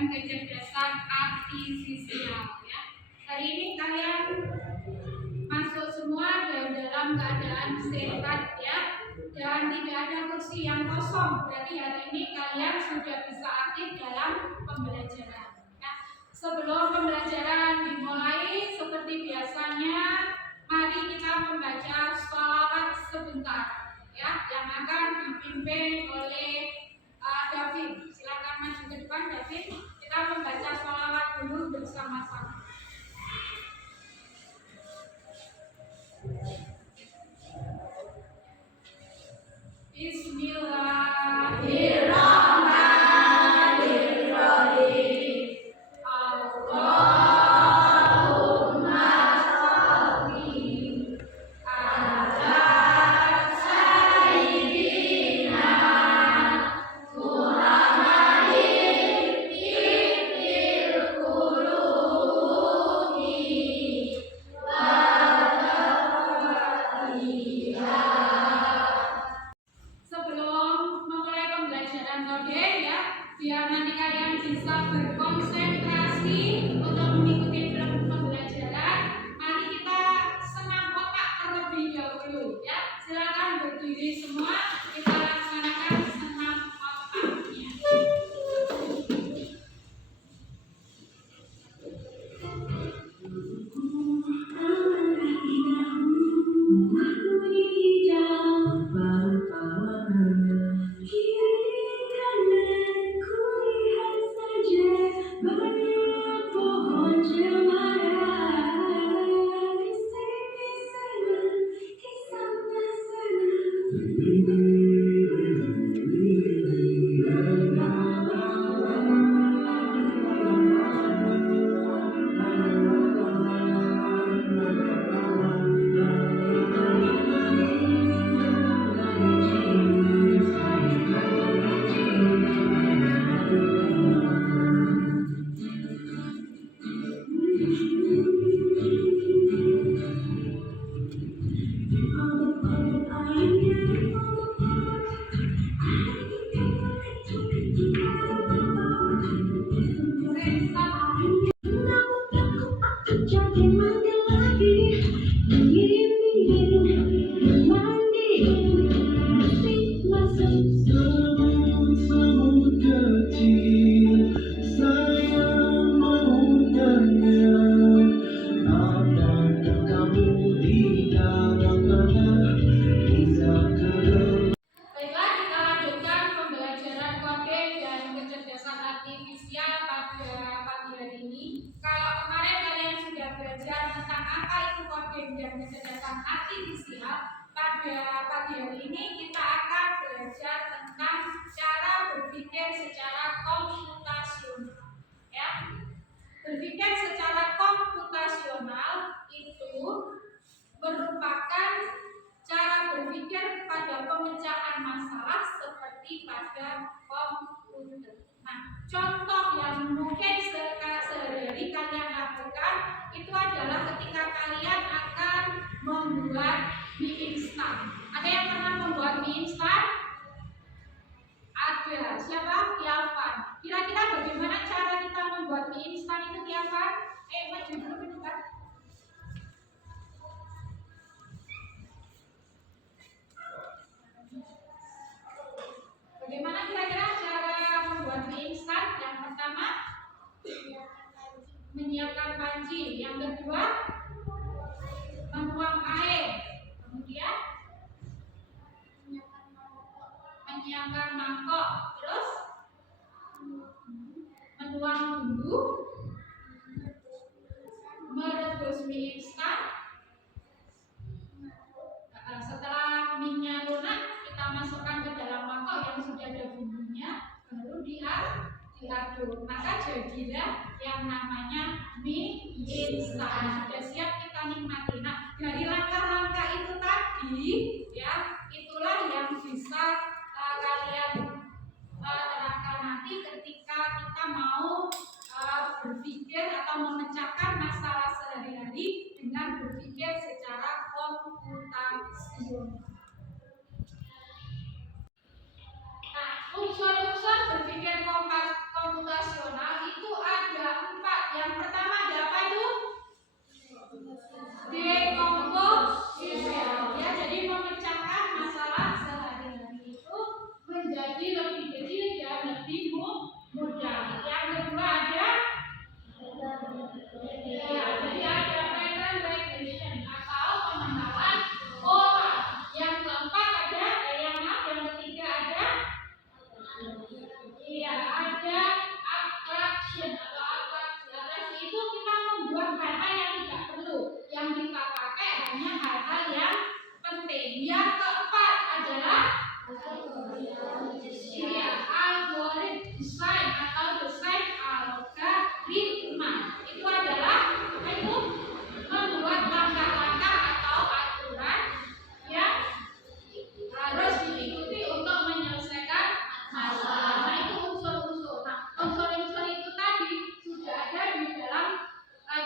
pelajaran kecerdasan artifisial ya. Hari ini kalian masuk semua dalam keadaan sehat ya, dan tidak ada kursi yang kosong. Berarti hari ini kalian sudah bisa aktif dalam pembelajaran. Ya. Sebelum pembelajaran dimulai, seperti biasanya, mari kita membaca sholawat sebentar ya, yang akan dipimpin oleh David. Silakan maju ke depan, David. Kita membaca sholawat dulu bersama-sama. Bismillahirrahmanirrahim. Allahumma sholli ala sayyidina Muhammadin ibnil qulubi wa tafatiha. Sebelum memulai pembelajaran kode ya, biar nanti kalian bisa berkonsentrasi untuk mengikuti pembelajaran, mari kita senam otak terlebih dahulu ya. Silakan berdiri semua, kita laksanakan senam otaknya. Berpikir secara komputasional itu merupakan cara berpikir pada pemecahan masalah seperti pada komputer. Nah, contoh yang mungkin sehari-hari kalian lakukan itu adalah ketika kalian akan membuat mie instan. Ada yang pernah membuat mie instan? Ada. Siapa? Tiavan. Kira-kira bagaimana cara kita membuat mie instan itu, Tiavan? Maju dulu ke depan. Bagaimana kira-kira cara membuat mie instan? Yang pertama, menyiapkan panci. Yang kedua, menuang air. Kemudian menyiapkan mangkok. Terus menuang bumbu, merebus mie instan. Setelah minyak lunak, kita masukkan ke dalam mangkok yang sudah ada bumbunya, baru diaduk. Maka jadilah yang namanya mie instan. Sudah siap kita nikmati. Nah, dari langkah-langkah itu tadi ya, itulah yang bisa kalian terapkan nanti ketika kita mau berpikir atau memecahkan masalah sehari-hari dengan berpikir secara komputasional. Nah, unsur-unsur berpikir komputasional itu banyak hal-hal yang penting. Yang keempat adalah algoritma atau desain algoritma. Itu adalah apa itu? Membuat langkah-langkah atau aturan yang harus diikuti untuk menyelesaikan masalah. Nah, itu unsur-unsur. Nah, unsur-unsur itu tadi sudah ada di dalam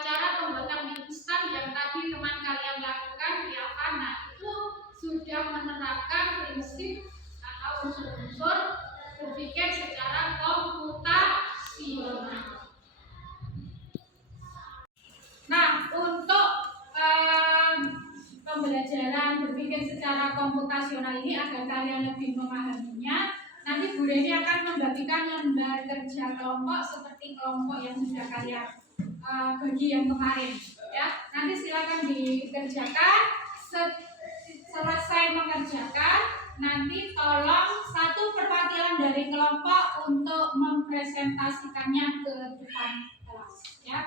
cara pembuatan mie instan yang tadi teman kalian lakukan di Avana. Itu sudah menerapkan prinsip atau unsur-unsur berpikir secara komputasional. Nah, untuk pembelajaran berpikir secara komputasional ini agar kalian lebih memahaminya, nanti Bu Reni akan membagikan lembar kerja kelompok seperti kelompok yang sudah kalian bagi yang kemarin, ya. Nanti silakan dikerjakan. Selesai mengerjakan, nanti tolong satu perwakilan dari kelompok untuk mempresentasikannya ke depan kelas, ya.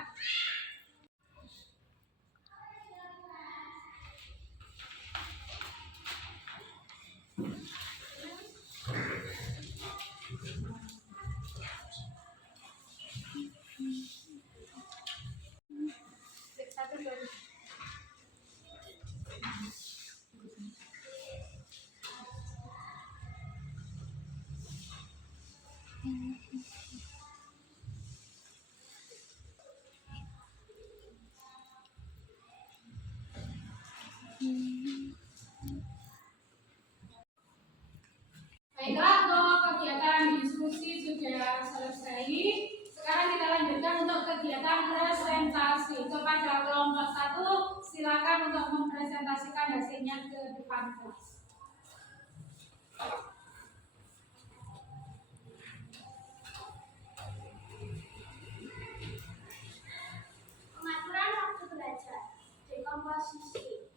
Baiklah, untuk kegiatan diskusi sudah selesai. Sekarang kita lanjutkan untuk kegiatan presentasi. Kepada kelompok 1, silakan untuk mempresentasikan hasilnya ke depan kelas. Pengaturan waktu belajar, dekomposisi,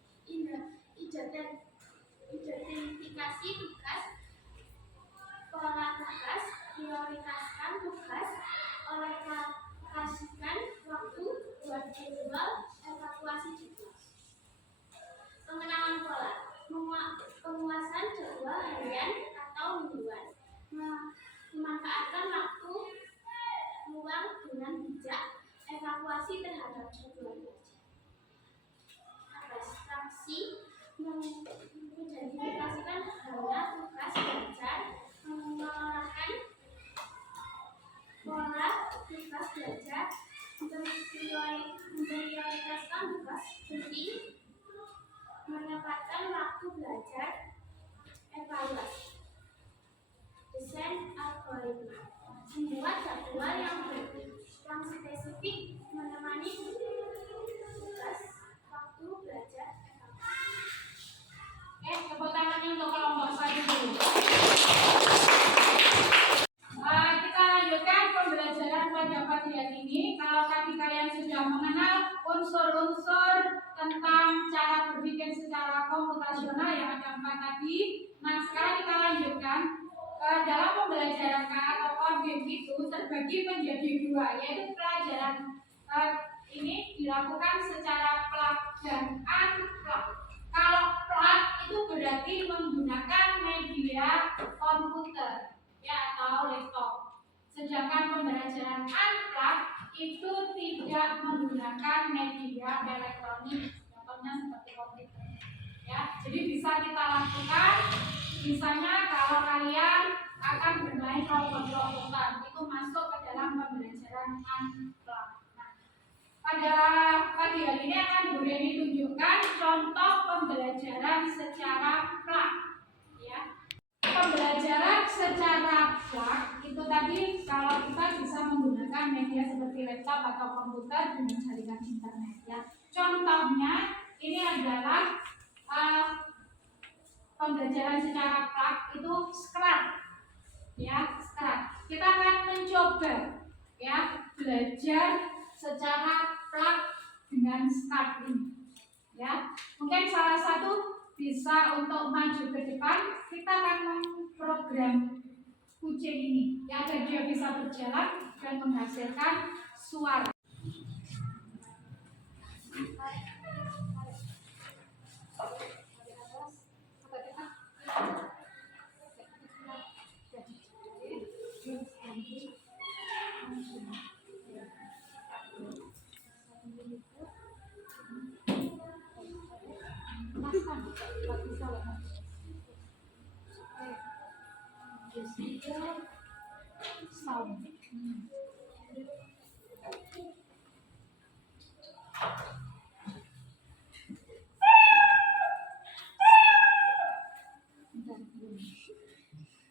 identifikasi tugas, pola tugas, prioritaskan tugas, alokasikan waktu, buat jadwal, evaluasi jadwal. Pengenalan pola, penguasaan jadwal harian atau mingguan, memanfaatkan waktu luang dengan bijak, evaluasi terhadap jadwal belajar. Abstraksi, mengidentifikasikan halnya tugas belajar, mengarahkan pola tugas belajar, memprioritaskan tugas penting, menempatkan waktu belajar, evaluasi. Desain algoritma, membuat jadwal yang spesifik, menemani tugas waktu belajar, evaluasi. Tepuk tangannya untuk kelompok 1 dulu. Kita lanjutkan pembelajaran pada pagi hari ini. Kalau tadi kalian sudah mengenal unsur-unsur tentang cara berpikir secara komputasional yang ada 4 tadi, nah sekarang kita lanjutkan. Dalam pembelajaran atau objek itu terbagi menjadi 2, yaitu pelajaran ini dilakukan secara plug dan unplug. Kalau plug itu berarti menggunakan media komputer, ya, atau laptop. Sedangkan pembelajaran unplug itu tidak menggunakan media elektronik, contohnya seperti komputer. Ya, jadi bisa kita lakukan. Misalnya kalau kalian akan bermain robot-robotan, itu masuk ke dalam pembelajaran unplug. Nah, pada pagi hari ini akan Bu Reni tunjukkan contoh pembelajaran secara plug, ya. Pembelajaran secara plug itu tadi kalau kita bisa menggunakan media seperti laptop atau komputer dengan jaringan internet, ya. Contohnya ini adalah pembelajaran secara plug itu Scratch, ya, Scratch. Kita akan mencoba, ya, belajar secara plug dengan Scratch ini, ya. Mungkin salah satu bisa untuk maju ke depan, kita akan memprogram kucing ini, ya, agar dia bisa berjalan dan menghasilkan suara. Sound.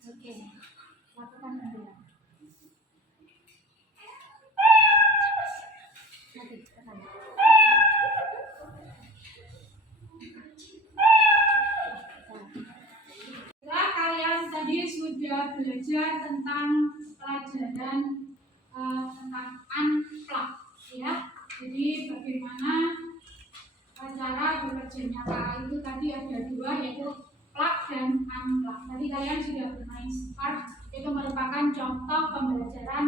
Oke, lakukan kembali. Oke, tekan. Setelah kalian tadi sudah belajar tentang pelajaran tentang unplug, ya. Jadi bagaimana cara bekerjanya KA itu tadi ada dua, yaitu plug dan unplug. Tadi kalian sudah bermain Spark, itu merupakan contoh pembelajaran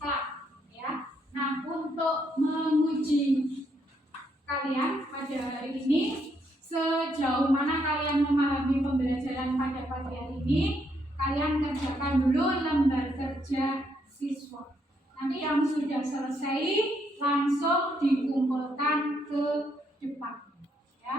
plug, ya. Nah, untuk menguji kalian pada hari ini, sejauh mana kalian memahami pembelajaran pada pagi hari ini, kalian kerjakan dulu lembar kerja siswa. Nanti yang sudah selesai langsung dikumpulkan ke depan, ya.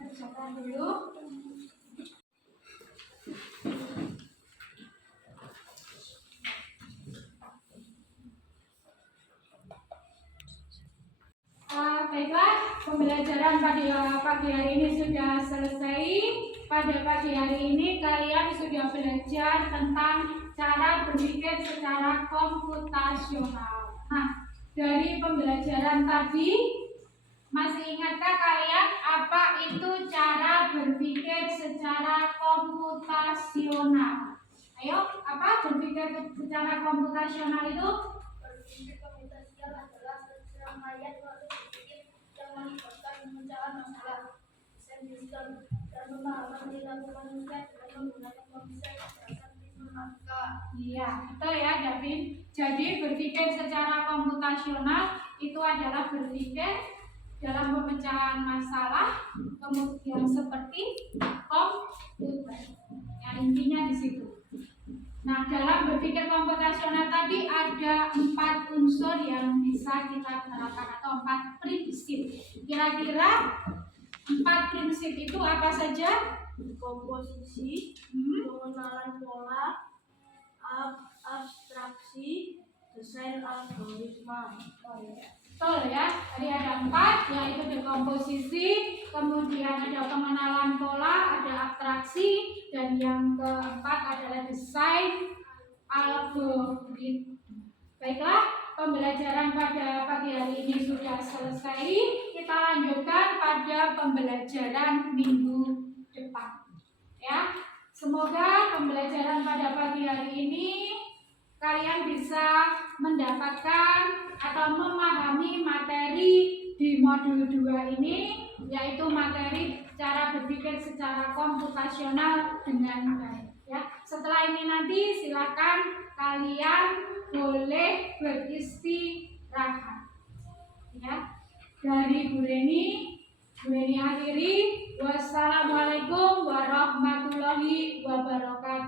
Kerjakan dulu. Baiklah, pembelajaran pada pagi hari ini sudah selesai. Pada pagi hari ini kalian sudah belajar tentang cara berpikir secara komputasional. Nah, dari pembelajaran tadi, masih ingatkah kalian apa itu cara berpikir secara komputasional? Ayo, apa berpikir secara komputasional itu? Berpikir komputasional adalah serangkaian proses berpikir yang melibatkan pemecahan masalah, desain sistem, dan pemahaman perilaku manusia dengan menggunakan konsep berdasarkan matematika. Iya, betul ya, Davin. Jadi berpikir secara komputasional itu adalah berpikir dalam pemecahan masalah, kemudian seperti komputer. Ya, intinya di situ. Nah, dalam berpikir komputasional tadi ada 4 unsur yang bisa kita terapkan atau 4 prinsip. Kira-kira 4 prinsip itu apa saja? Komposisi, pengenalan pola, abstraksi, desain algoritma. Betul ya, tadi ada 4, yaitu dekomposisi, kemudian ada pengenalan pola, ada abstraksi, dan yang keempat adalah desain algoritma. Baiklah, pembelajaran pada pagi hari ini sudah selesai. Kita lanjutkan pada pembelajaran minggu depan. Ya, semoga pembelajaran pada pagi hari ini kalian bisa mendapatkan atau memahami materi di modul 2 ini, yaitu materi cara berpikir secara komputasional dengan baik. Ya, setelah ini nanti silakan kalian boleh beristirahat. Ya, dari Bu Reni akhiri. Wassalamualaikum warahmatullahi wabarakatuh.